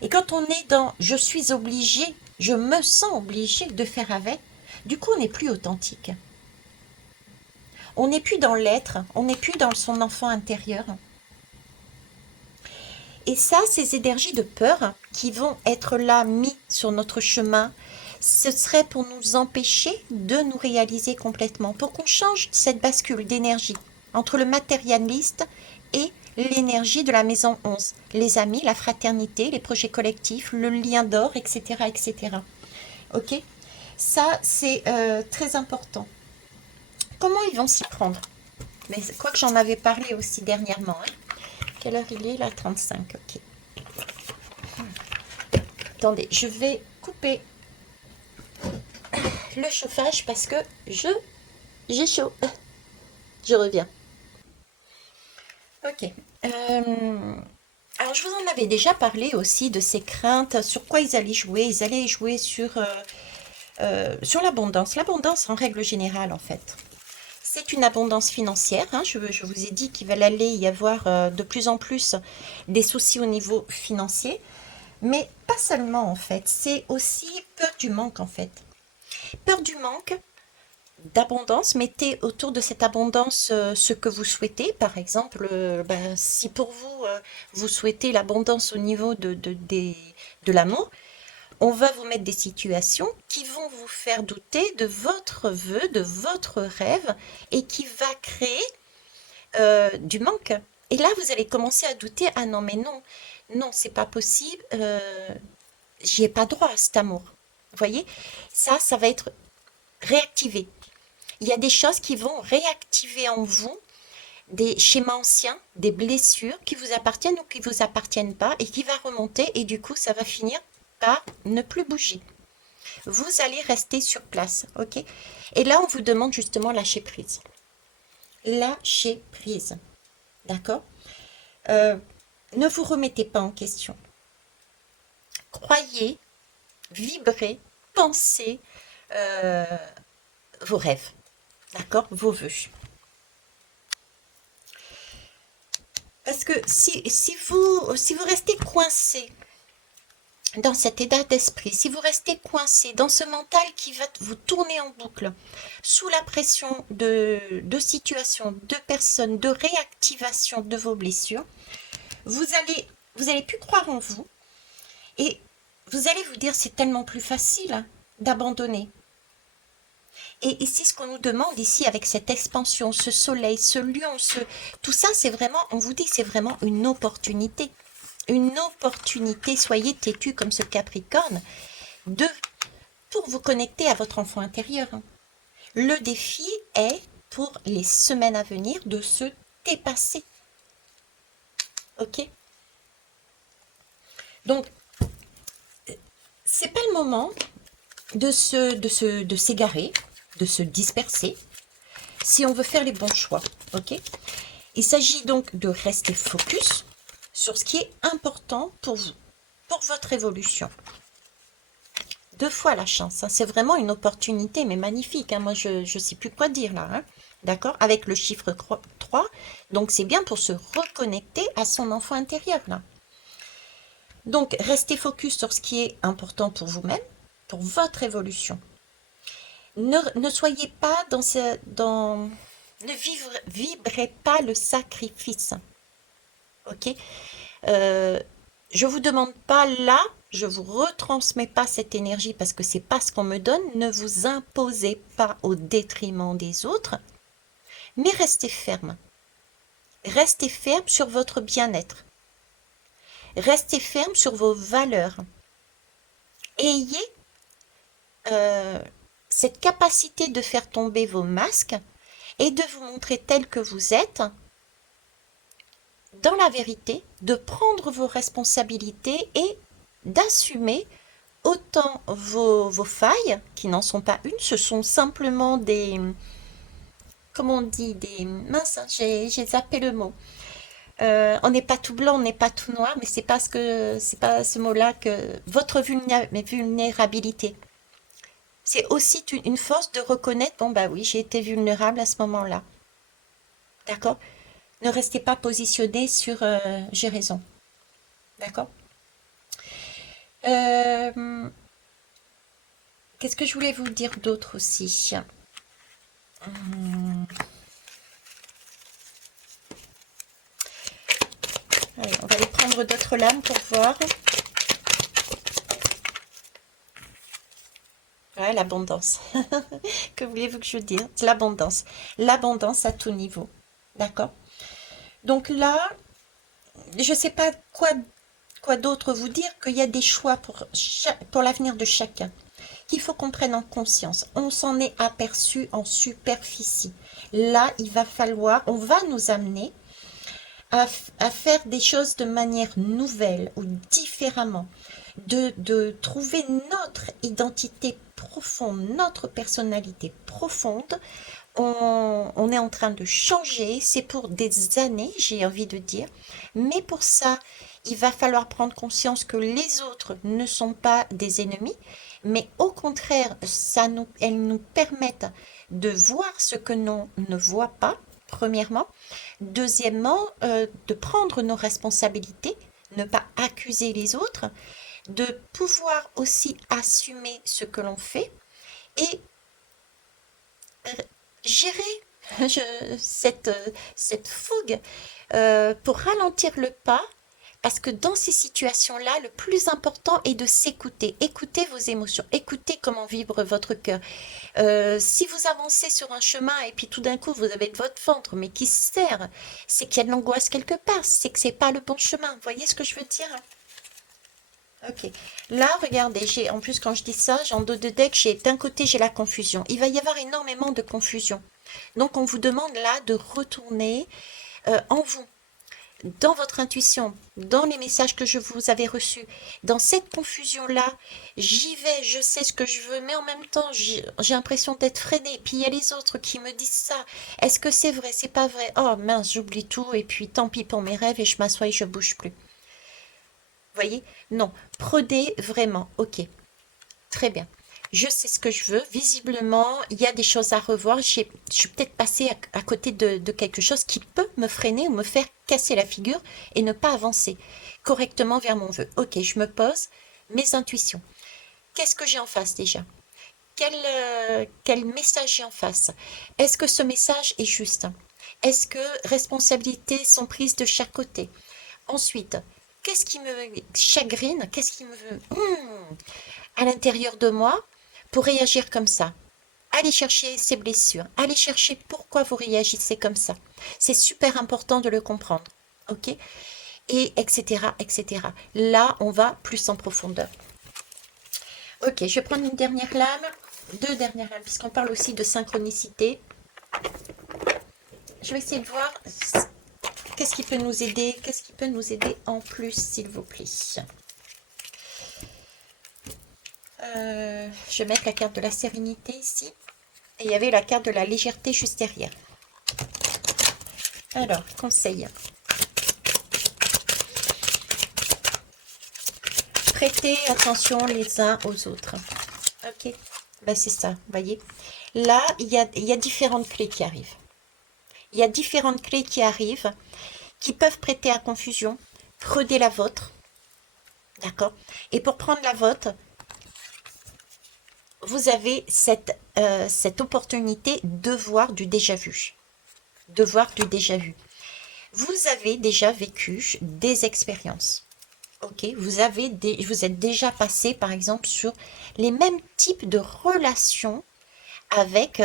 Et quand on est dans je suis obligé, je me sens obligé de faire avec, du coup on n'est plus authentique. On n'est plus dans l'être, on n'est plus dans son enfant intérieur. Et ça, ces énergies de peur qui vont être là mis sur notre chemin, ce serait pour nous empêcher de nous réaliser complètement, pour qu'on change cette bascule d'énergie entre le matérialiste et l'énergie de la maison 11, les amis, la fraternité, les projets collectifs, le lien d'or, etc., etc. Ok. Ça, c'est très important. Comment ils vont s'y prendre? Mais quoi que j'en avais parlé aussi dernièrement. Hein. Quelle heure il est là? 35, ok. Attendez, je vais couper le chauffage parce que j'ai chaud. Je reviens. Ok. Alors, je vous en avais déjà parlé aussi de ces craintes, sur quoi ils allaient jouer. Ils allaient jouer sur l'abondance. L'abondance en règle générale, en fait. C'est une abondance financière. Hein. Je vous ai dit qu'il allait y avoir de plus en plus des soucis au niveau financier. Mais pas seulement, en fait. C'est aussi peur du manque, en fait. Peur du manque, d'abondance. Mettez autour de cette abondance ce que vous souhaitez. Par exemple, si pour vous, vous souhaitez l'abondance au niveau de l'amour, on va vous mettre des situations qui vont vous faire douter de votre vœu, de votre rêve, et qui va créer du manque. Et là, vous allez commencer à douter, ah non, mais non, non, c'est pas possible, j'y ai pas droit à cet amour. Vous voyez, ça va être réactivé. Il y a des choses qui vont réactiver en vous des schémas anciens, des blessures qui vous appartiennent ou qui ne vous appartiennent pas et qui va remonter et du coup ça va finir par ne plus bouger. Vous allez rester sur place, ok? Et là on vous demande justement lâcher prise. Lâcher prise, d'accord? Ne vous remettez pas en question. Croyez, vibrez, pensez euh, vos rêves, d'accord? Vos vœux. Parce que si vous restez coincé dans cet état d'esprit, si vous restez coincé dans ce mental qui va vous tourner en boucle, sous la pression de situations, de personnes, de réactivation de vos blessures, vous allez plus croire en vous et vous allez vous dire c'est tellement plus facile hein, d'abandonner. Et c'est ce qu'on nous demande ici avec cette expansion, ce soleil, ce lion, tout ça, c'est vraiment, on vous dit, c'est vraiment une opportunité. Une opportunité, soyez têtu comme ce Capricorne, pour vous connecter à votre enfant intérieur. Le défi est, pour les semaines à venir, de se dépasser. Ok? Donc, c'est pas le moment de s'égarer, de se disperser, si on veut faire les bons choix, ok? Il s'agit donc de rester focus sur ce qui est important pour vous, pour votre évolution. 2 fois la chance, hein. C'est vraiment une opportunité, mais magnifique, hein. Moi, je ne sais plus quoi dire là, hein. D'accord? Avec le chiffre 3, donc c'est bien pour se reconnecter à son enfant intérieur là. Donc, restez focus sur ce qui est important pour vous-même, pour votre évolution. Ne soyez pas ne vibrez pas le sacrifice. Ok? Je vous demande pas là, je vous retransmets pas cette énergie parce que c'est pas ce qu'on me donne. Ne vous imposez pas au détriment des autres, mais restez ferme. Restez ferme sur votre bien-être. Restez ferme sur vos valeurs. Ayez cette capacité de faire tomber vos masques et de vous montrer tel que vous êtes dans la vérité, de prendre vos responsabilités et d'assumer autant vos failles, qui n'en sont pas une, ce sont simplement comment on dit, mince, hein, j'ai zappé le mot. On n'est pas tout blanc, on n'est pas tout noir, mais c'est pas ce mot-là que votre vulnérabilité. C'est aussi une force de reconnaître, bon bah oui, j'ai été vulnérable à ce moment-là. D'accord? Ne restez pas positionné sur j'ai raison. D'accord. Qu'est-ce que je voulais vous dire d'autre aussi? Hum, Allez, on va aller prendre d'autres lames pour voir. Ouais, l'abondance. Que voulez-vous que je vous dise? L'abondance. L'abondance à tout niveau. D'accord? Donc là, je ne sais pas quoi d'autre vous dire qu'il y a des choix pour l'avenir de chacun, qu'il faut qu'on prenne en conscience. On s'en est aperçu en superficie. Là, il va falloir, on va nous amener à faire des choses de manière nouvelle ou différemment, de trouver notre identité profonde, notre personnalité profonde. On est en train de changer, c'est pour des années, j'ai envie de dire, mais pour ça, il va falloir prendre conscience que les autres ne sont pas des ennemis, mais au contraire, elles nous permettent de voir ce que l'on ne voit pas, premièrement. Deuxièmement, de prendre nos responsabilités, ne pas accuser les autres, de pouvoir aussi assumer ce que l'on fait et gérer cette fougue pour ralentir le pas, parce que dans ces situations-là, le plus important est de s'écouter. Écoutez vos émotions, écoutez comment vibre votre cœur. Si vous avancez sur un chemin et puis tout d'un coup vous avez votre ventre mais qui se serre, c'est qu'il y a de l'angoisse quelque part, c'est que c'est pas le bon chemin. Vous voyez ce que je veux dire? Ok. Là, regardez, en plus quand je dis ça, j'ai en dos de deck, d'un côté j'ai la confusion. Il va y avoir énormément de confusion. Donc on vous demande là de retourner en vous, dans votre intuition, dans les messages que je vous avais reçus, dans cette confusion-là, j'y vais, je sais ce que je veux, mais en même temps, j'ai l'impression d'être freinée. Puis il y a les autres qui me disent ça. Est-ce que c'est vrai? C'est pas vrai? Oh mince, j'oublie tout et puis tant pis pour mes rêves et je m'assois et je bouge plus. Vous voyez? Non, prenez vraiment. Ok, très bien. Je sais ce que je veux. Visiblement, il y a des choses à revoir. Je suis peut-être passée à côté de quelque chose qui peut me freiner ou me faire casser la figure et ne pas avancer correctement vers mon vœu. Ok, je me pose mes intuitions. Qu'est-ce que j'ai en face déjà? Quel message j'ai en face? Est-ce que ce message est juste? Est-ce que responsabilités sont prises de chaque côté? Ensuite, qu'est-ce qui me chagrine? Qu'est-ce qui me à l'intérieur de moi pour réagir comme ça? Allez chercher ces blessures, allez chercher pourquoi vous réagissez comme ça. C'est super important de le comprendre, ok? Et etc., etc. Là, on va plus en profondeur. Ok, je vais prendre une dernière lame, deux dernières lames, puisqu'on parle aussi de synchronicité. Je vais essayer de voir qu'est-ce qui peut nous aider, qu'est-ce qui peut nous aider en plus, s'il vous plaît. Je vais mettre la carte de la sérénité ici. Et il y avait la carte de la légèreté juste derrière. Alors, conseil. Prêtez attention les uns aux autres. Ok, ben, c'est ça, vous voyez. Là, il y a différentes clés qui arrivent. Il y a différentes clés qui arrivent, qui peuvent prêter à confusion. Prenez la vôtre, d'accord? Et pour prendre la vôtre, vous avez cette opportunité de voir du déjà vu. De voir du déjà vu. Vous avez déjà vécu des expériences. Ok, vous êtes déjà passé, par exemple, sur les mêmes types de relations avec,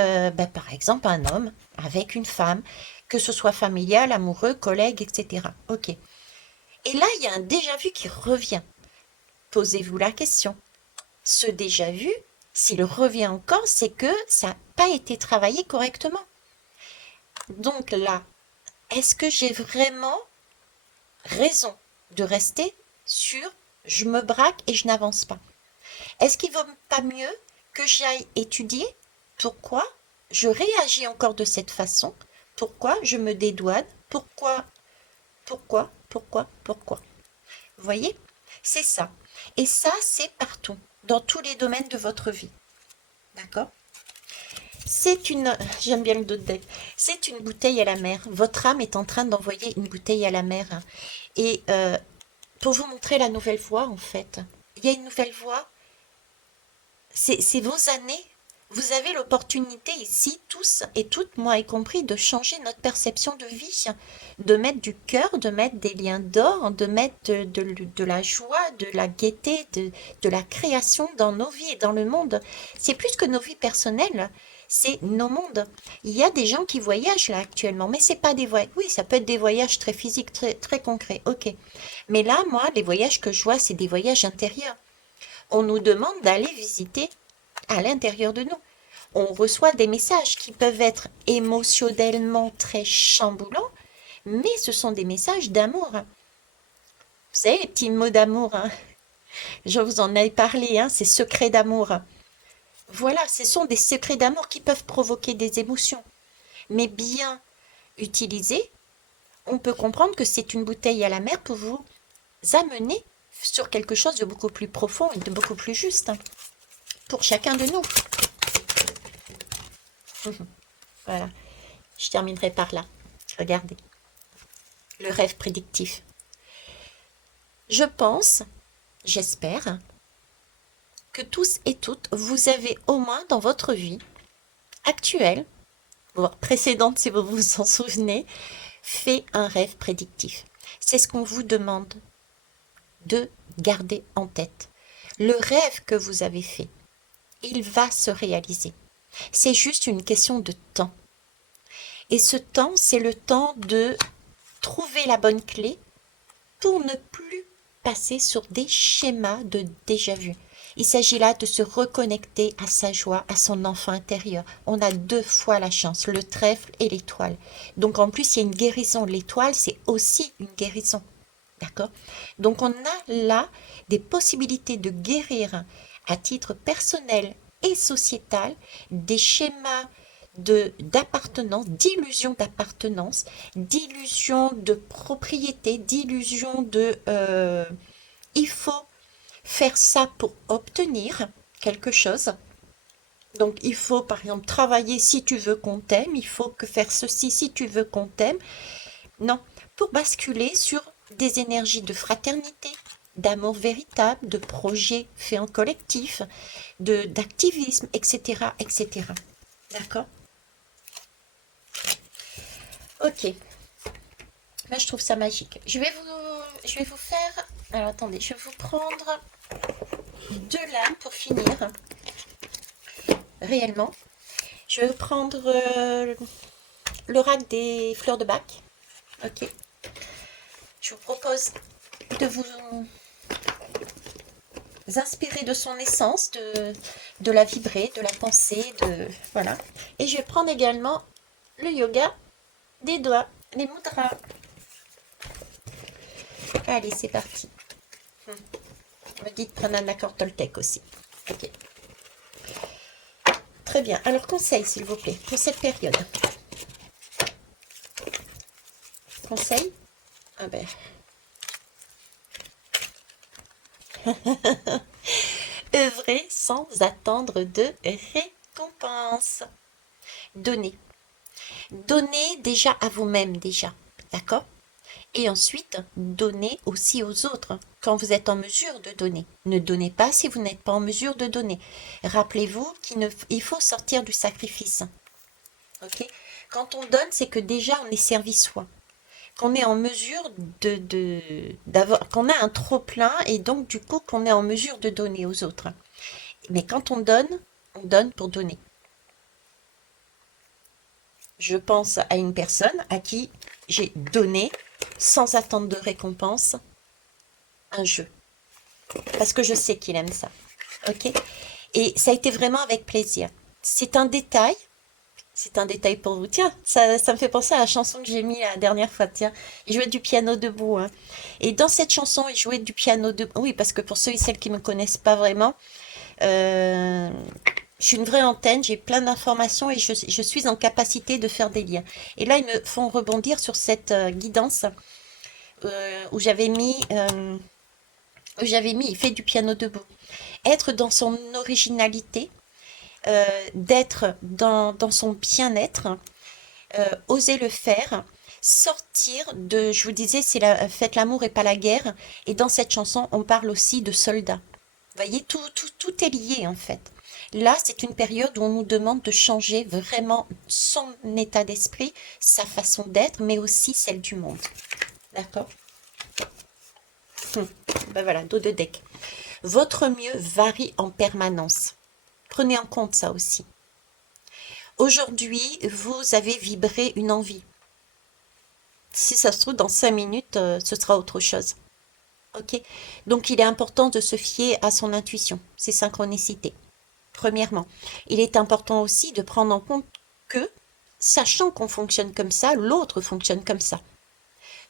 par exemple, un homme, avec une femme, que ce soit familial, amoureux, collègue, etc. Ok. Et là, il y a un déjà-vu qui revient. Posez-vous la question. Ce déjà-vu, s'il revient encore, c'est que ça n'a pas été travaillé correctement. Donc là, est-ce que j'ai vraiment raison de rester sur je me braque et je n'avance pas? Est-ce qu'il ne vaut pas mieux que j'aille étudier pourquoi je réagis encore de cette façon? Pourquoi je me dédouane? Pourquoi? Vous voyez? C'est ça. Et ça, c'est partout, dans tous les domaines de votre vie. D'accord? C'est une, j'aime bien le dos de deck, c'est une bouteille à la mer. Votre âme est en train d'envoyer une bouteille à la mer. Et pour vous montrer la nouvelle voie, en fait, il y a une nouvelle voie, c'est vos années. Vous avez l'opportunité ici, tous et toutes, moi y compris, de changer notre perception de vie, de mettre du cœur, de mettre des liens d'or, de mettre de la joie, de la gaieté, de la création dans nos vies et dans le monde. C'est plus que nos vies personnelles, c'est nos mondes. Il y a des gens qui voyagent là actuellement, mais c'est pas des voyages. Oui, ça peut être des voyages très physiques, très, très concrets, ok. Mais là, moi, les voyages que je vois, c'est des voyages intérieurs. On nous demande d'aller visiter à l'intérieur de nous. On reçoit des messages qui peuvent être émotionnellement très chamboulants, mais ce sont des messages d'amour. Vous savez, les petits mots d'amour, hein, je vous en ai parlé, hein, ces secrets d'amour. Voilà, ce sont des secrets d'amour qui peuvent provoquer des émotions. Mais bien utilisés, on peut comprendre que c'est une bouteille à la mer pour vous amener sur quelque chose de beaucoup plus profond et de beaucoup plus juste, hein, pour chacun de nous. Voilà, je terminerai par là. Regardez, le rêve prédictif. Je pense, j'espère, que tous et toutes, vous avez au moins dans votre vie actuelle, voire précédente si vous vous en souvenez, fait un rêve prédictif. C'est ce qu'on vous demande de garder en tête. Le rêve que vous avez fait, il va se réaliser. C'est juste une question de temps. Et ce temps, c'est le temps de trouver la bonne clé pour ne plus passer sur des schémas de déjà-vu. Il s'agit là de se reconnecter à sa joie, à son enfant intérieur. On a deux fois la chance, le trèfle et l'étoile. Donc en plus, il y a une guérison. L'étoile, c'est aussi une guérison. D'accord? Donc on a là des possibilités de guérir à titre personnel et sociétal des schémas d'appartenance, d'illusion de propriété, d'illusion de il faut faire ça pour obtenir quelque chose. Donc il faut par exemple travailler si tu veux qu'on t'aime, il faut que faire ceci si tu veux qu'on t'aime. Non, pour basculer sur des énergies de fraternité, d'amour véritable, de projets faits en collectif, d'activisme, etc., etc. D'accord? Ok. Là, je trouve ça magique. Je vais vous faire. Alors, attendez, je vais vous prendre deux lames pour finir. Réellement. Je vais vous prendre l'oracle des fleurs de bac. Ok. Je vous propose de vous inspirer de son essence, de la vibrer, de la penser, voilà. Et je vais prendre également le yoga des doigts, les mudras. Allez, c'est parti. On me dit de prendre un accord Toltec aussi. Ok. Très bien. Alors, conseil, s'il vous plaît, pour cette période. Conseil? Ah ben. Œuvrer sans attendre de récompense. Donner. Donnez déjà à vous-même, déjà. D'accord? Et ensuite, donnez aussi aux autres quand vous êtes en mesure de donner. Ne donnez pas si vous n'êtes pas en mesure de donner. Rappelez-vous qu'il faut sortir du sacrifice. Ok? Quand on donne, c'est que déjà on est servi soi. Qu'on est en mesure d'avoir, qu'on a un trop plein et donc du coup qu'on est en mesure de donner aux autres. Mais quand on donne pour donner. Je pense à une personne à qui j'ai donné sans attendre de récompense un jeu. Parce que je sais qu'il aime ça. Ok? Et ça a été vraiment avec plaisir. C'est un détail. C'est un détail pour vous. Tiens, ça me fait penser à la chanson que j'ai mis la dernière fois. Tiens, il jouait du piano debout, hein. Et dans cette chanson, il jouait du piano debout. Oui, parce que pour ceux et celles qui ne me connaissent pas vraiment, euh, je suis une vraie antenne, j'ai plein d'informations et je suis en capacité de faire des liens. Et là, ils me font rebondir sur cette guidance où j'avais mis, il fait du piano debout. Être dans son originalité, d'être dans son bien-être, oser le faire, sortir de, je vous disais, c'est la faites l'amour et pas la guerre. Et dans cette chanson, on parle aussi de soldats. Vous voyez, tout est lié en fait. Là, c'est une période où on nous demande de changer vraiment son état d'esprit, sa façon d'être, mais aussi celle du monde. D'accord? Ben voilà, dos de deck. Votre mieux varie en permanence. Prenez en compte ça aussi. Aujourd'hui, vous avez vibré une envie. Si ça se trouve, dans 5 minutes, ce sera autre chose. Ok? Donc, il est important de se fier à son intuition, ses synchronicités. Premièrement, il est important aussi de prendre en compte que, sachant qu'on fonctionne comme ça, l'autre fonctionne comme ça.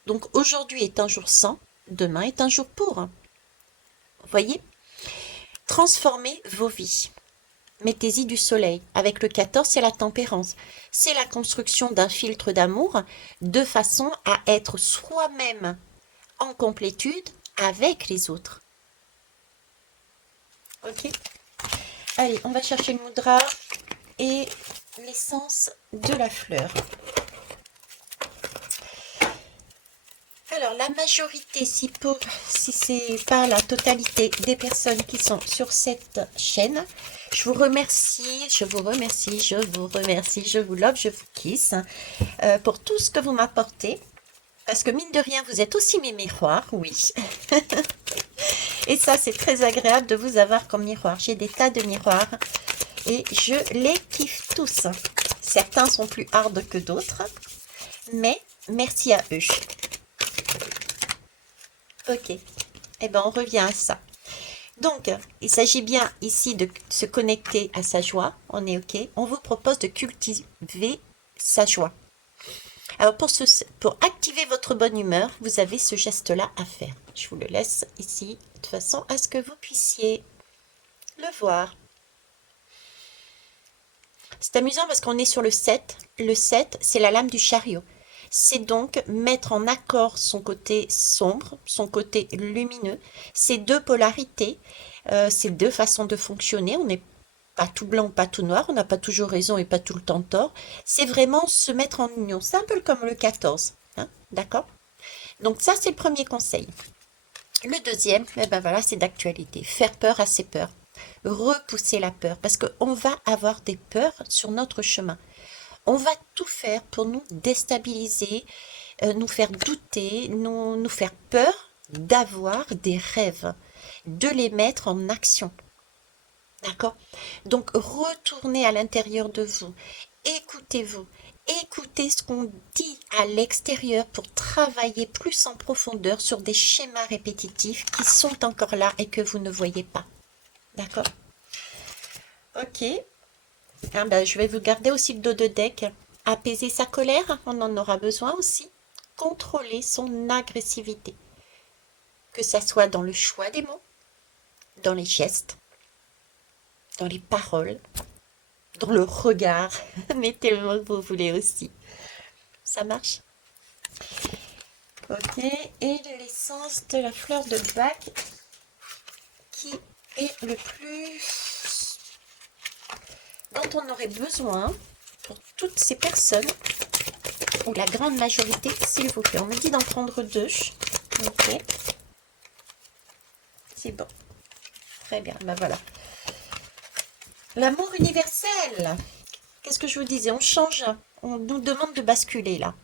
Donc, aujourd'hui est un jour sans, demain est un jour pour. Vous voyez? Transformez vos vies. Mettez-y du soleil. Avec le 14, c'est la tempérance. C'est la construction d'un filtre d'amour de façon à être soi-même en complétude avec les autres. Ok? Allez, on va chercher le mudra et l'essence de la fleur. Alors, la majorité, si c'est pas la totalité des personnes qui sont sur cette chaîne, je vous remercie, je vous remercie, je vous remercie, je vous love, je vous kiss pour tout ce que vous m'apportez. Parce que mine de rien, vous êtes aussi mes miroirs, oui. Et ça, c'est très agréable de vous avoir comme miroir. J'ai des tas de miroirs et je les kiffe tous. Certains sont plus hard que d'autres, mais merci à eux. Ok, eh ben on revient à ça. Donc, il s'agit bien ici de se connecter à sa joie. On est ok. On vous propose de cultiver sa joie. Alors, pour activer votre bonne humeur, vous avez ce geste-là à faire. Je vous le laisse ici, de façon à ce que vous puissiez le voir. C'est amusant parce qu'on est sur le 7. Le 7, c'est la lame du chariot. C'est donc mettre en accord son côté sombre, son côté lumineux, ces deux polarités, ces deux façons de fonctionner. On n'est pas tout blanc, pas tout noir, on n'a pas toujours raison et pas tout le temps tort. C'est vraiment se mettre en union. C'est un peu comme le 14, hein, d'accord? Donc ça, c'est le premier conseil. Le deuxième, eh ben voilà, c'est d'actualité. Faire peur à ses peurs. Repousser la peur, parce qu'on va avoir des peurs sur notre chemin. On va tout faire pour nous déstabiliser, nous faire douter, nous faire peur d'avoir des rêves, de les mettre en action. D'accord? Donc, retournez à l'intérieur de vous, écoutez-vous, écoutez ce qu'on dit à l'extérieur pour travailler plus en profondeur sur des schémas répétitifs qui sont encore là et que vous ne voyez pas. D'accord? Ok. Ah ben, je vais vous garder aussi le dos de deck. Apaiser sa colère, on en aura besoin aussi. Contrôler son agressivité. Que ça soit dans le choix des mots, dans les gestes, dans les paroles, dans le regard. Mettez le mot que vous voulez aussi. Ça marche? Ok. Et l'essence de la fleur de Bach qui est le plus dont on aurait besoin pour toutes ces personnes, ou la grande majorité, s'il vous plaît. On me dit d'en prendre 2. Ok. C'est bon. Très bien, ben voilà. L'amour universel. Qu'est-ce que je vous disais? On change, on nous demande de basculer là.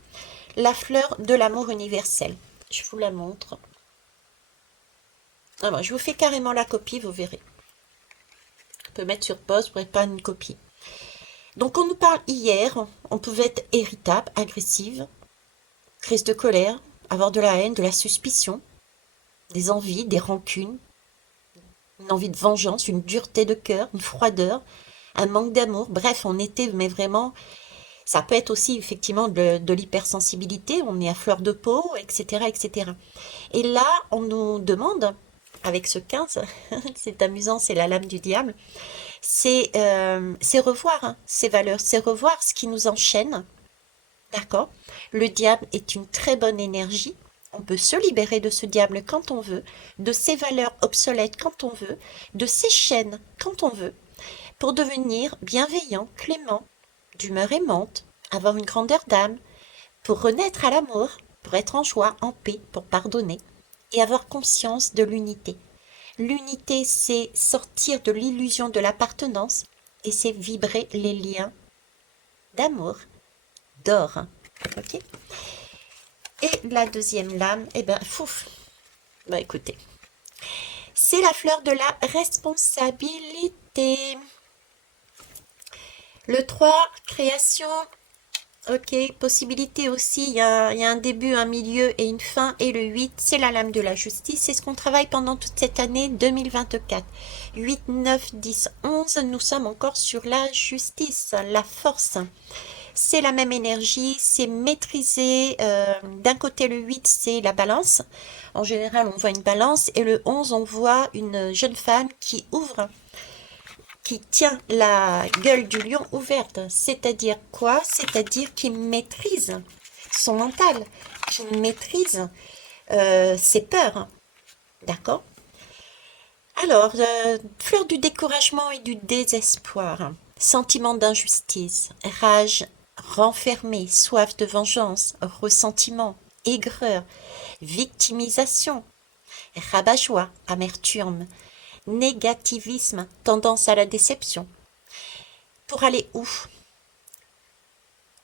La fleur de l'amour universel. Je vous la montre. Ah ben, je vous fais carrément la copie, vous verrez. On peut mettre sur pause pour pas une copie. Donc on nous parle hier, on pouvait être irritable, agressive, crise de colère, avoir de la haine, de la suspicion, des envies, des rancunes, une envie de vengeance, une dureté de cœur, une froideur, un manque d'amour. Bref, on était, mais vraiment, ça peut être aussi effectivement de l'hypersensibilité, on est à fleur de peau, etc., etc. Et là, on nous demande, avec ce 15, c'est amusant, c'est la lame du diable, c'est revoir ces valeurs, c'est revoir ce qui nous enchaîne, d'accord? Le diable est une très bonne énergie, on peut se libérer de ce diable quand on veut, de ses valeurs obsolètes quand on veut, de ses chaînes quand on veut, pour devenir bienveillant, clément, d'humeur aimante, avoir une grandeur d'âme, pour renaître à l'amour, pour être en joie, en paix, pour pardonner et avoir conscience de l'unité. L'unité, c'est sortir de l'illusion de l'appartenance et c'est vibrer les liens d'amour, d'or. Ok. Et la deuxième lame, eh ben, fouf. Bah écoutez, c'est la fleur de la responsabilité. Le 3, création. Ok, possibilité aussi, il y a un début, un milieu et une fin. Et le 8, c'est la lame de la justice. C'est ce qu'on travaille pendant toute cette année 2024. 8, 9, 10, 11, nous sommes encore sur la justice, la force. C'est la même énergie, c'est maîtrisé. D'un côté, le 8, c'est la balance. En général, on voit une balance. Et le 11, on voit une jeune femme qui ouvre, qui tient la gueule du lion ouverte. C'est-à-dire quoi? C'est-à-dire qui maîtrise son mental, qui maîtrise ses peurs. D'accord? Alors, fleur du découragement et du désespoir, sentiment d'injustice, rage renfermée, soif de vengeance, ressentiment, aigreur, victimisation, rabat-joie, amertume, négativisme, tendance à la déception. Pour aller où?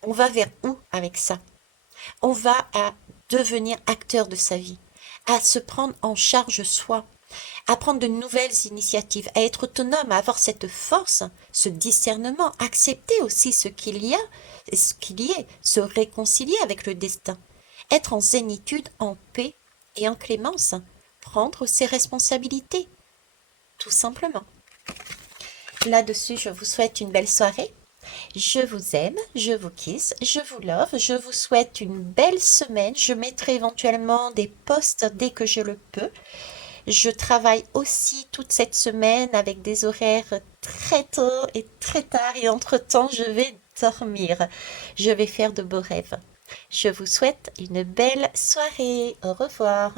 On va vers où avec ça? On va à devenir acteur de sa vie, à se prendre en charge soi, à prendre de nouvelles initiatives, à être autonome, à avoir cette force, ce discernement, accepter aussi ce qu'il y a, ce qu'il y est, se réconcilier avec le destin, être en zénitude, en paix et en clémence, prendre ses responsabilités, tout simplement. Là-dessus, je vous souhaite une belle soirée. Je vous aime, je vous kiss, je vous love, je vous souhaite une belle semaine. Je mettrai éventuellement des posts dès que je le peux. Je travaille aussi toute cette semaine avec des horaires très tôt et très tard et entre-temps, je vais dormir. Je vais faire de beaux rêves. Je vous souhaite une belle soirée. Au revoir.